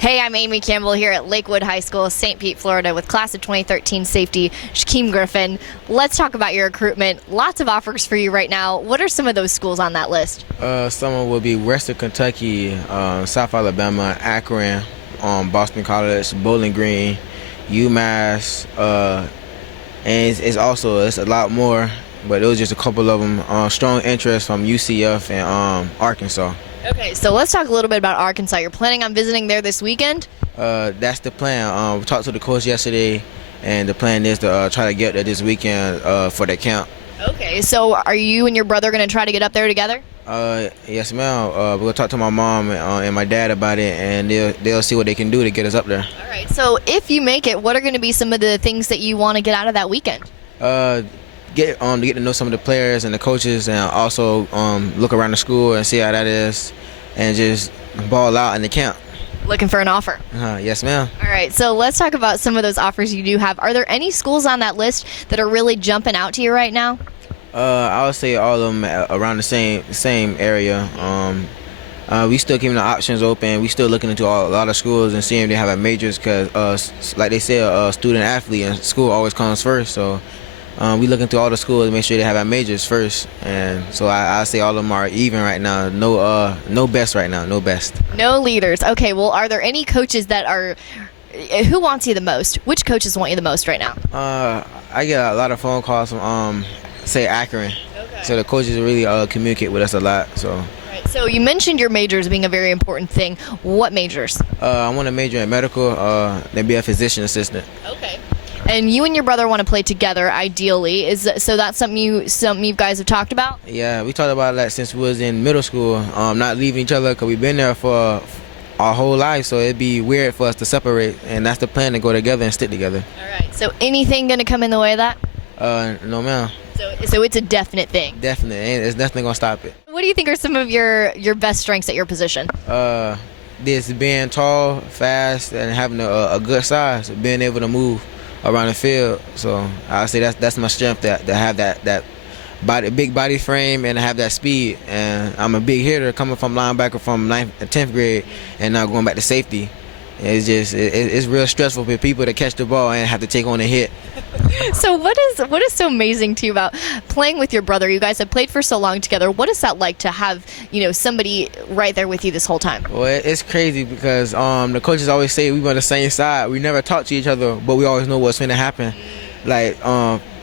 Hey, I'm Amy Campbell here at Lakewood High School, St. Pete, Florida, with class of 2013 safety Shaquem Griffin. Let's talk about your recruitment. Lots of offers for you right now. What are some of those schools on that list? Some will be Western Kentucky, South Alabama, Akron, Boston College, Bowling Green, UMass, and it's a lot more, but it was just a couple of them. Strong interest from UCF and Arkansas. Okay, so let's talk a little bit about Arkansas. You're planning on visiting there this weekend? That's the plan. We talked to the coach yesterday, and the plan is to try to get there this weekend for the camp. Okay, so are you and your brother going to try to get up there together? Yes, ma'am. We're going to talk to my mom and my dad about it, and they'll see what they can do to get us up there. All right, so if you make it, what are going to be some of the things that you want to get out of that weekend? Get to know some of the players and the coaches, and also look around the school and see how that is, and just ball out in the camp. Looking for an offer? Yes, ma'am. All right, so let's talk about some of those offers you do have. Are there any schools on that list that are really jumping out to you right now? I would say all of them around the same area. We still keeping the options open. We still looking into a lot of schools and seeing if they have a majors, because like they say, a student athlete in school always comes first. So we look into all the schools to make sure they have our majors first, and so I say all of them are even right now. No best right now. No best. No leaders. Okay. Well, are there any coaches that are? Who wants you the most? Which coaches want you the most right now? I get a lot of phone calls from say Akron. Okay. So the coaches really communicate with us a lot. So. Right. So you mentioned your majors being a very important thing. What majors? I want to major in medical, then be a physician assistant. Okay. And you and your brother want to play together, ideally. So that's something you guys have talked about? Yeah, we talked about that since we was in middle school, not leaving each other, because we've been there for our whole life, so it'd be weird for us to separate, and that's the plan, to go together and stick together. All right. So anything going to come in the way of that? No, ma'am. So it's a definite thing? Definite. There's nothing going to stop it. What do you think are some of your best strengths at your position? This being tall, fast, and having a good size, being able to move around the field. So I say that's my strength, to have that big body frame and have that speed. And I'm a big hitter, coming from linebacker from 9th and 10th grade, and now going back to safety. It's real stressful for people to catch the ball and have to take on a hit. So what is so amazing to you about playing with your brother? You guys have played for so long together. What is that like to have, somebody right there with you this whole time? Well, it's crazy because the coaches always say we were on the same side. We never talk to each other, but we always know what's going to happen.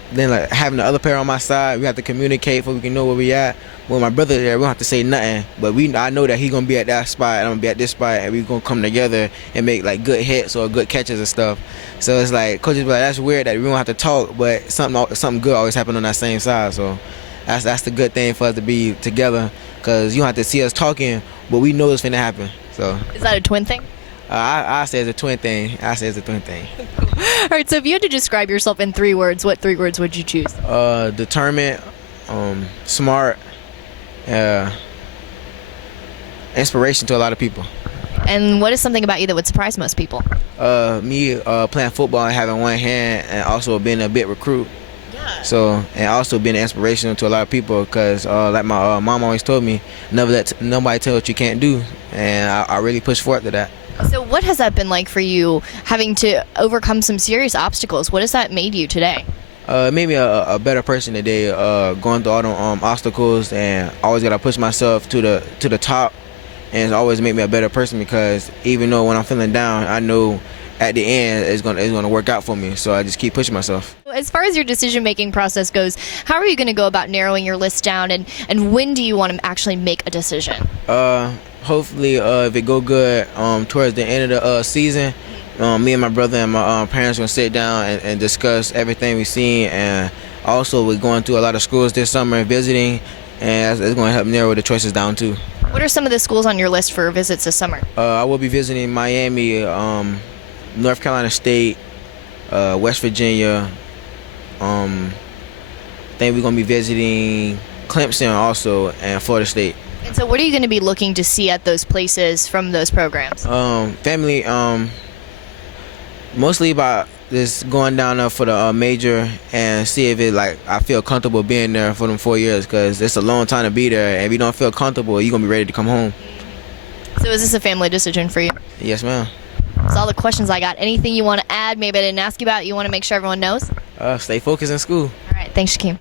Then having the other player on my side, we have to communicate so we can know where we at. When my brother there, we don't have to say nothing, but I know that he's gonna be at that spot, and I'm gonna be at this spot, and we're gonna come together and make good hits or good catches and stuff. So it's like coaches be like, that's weird that we don't have to talk, but something good always happen on that same side. So that's the good thing for us to be together, because you don't have to see us talking, but we know it's finna happen. So is that a twin thing? I say it's a twin thing. All right, so if you had to describe yourself in 3 words, what 3 words would you choose? Determined, smart, inspiration to a lot of people. And what is something about you that would surprise most people? Me playing football and having one hand, and also being a bit recruit. Yeah. So, and also being inspirational to a lot of people, because like my mom always told me, never let nobody tell what you can't do, and I really push forward to that. So what has that been like for you, having to overcome some serious obstacles? What has that made you today? It made me a better person today, going through all the obstacles, and always got to push myself to the top, and it's always made me a better person, because even though when I'm feeling down, I know at the end it's gonna work out for me, so I just keep pushing myself. As far as your decision-making process goes, how are you going to go about narrowing your list down, and when do you want to actually make a decision? Hopefully, if it go good towards the end of the season, me and my brother and my parents are going to sit down and discuss everything we've seen, and also we're going to a lot of schools this summer and visiting, and it's going to help narrow the choices down too. What are some of the schools on your list for visits this summer? I will be visiting Miami, North Carolina State, West Virginia. I think we're going to be visiting Clemson also, and Florida State. And so what are you going to be looking to see at those places from those programs? Family, mostly about just going down there for the major, and see if I feel comfortable being there for them 4 years, because it's a long time to be there, and if you don't feel comfortable, you're going to be ready to come home. So is this a family decision for you? Yes, ma'am. That's all the questions I got. Anything you want to add? Maybe I didn't ask you about. You want to make sure everyone knows? Stay focused in school. All right. Thanks, Shaquem.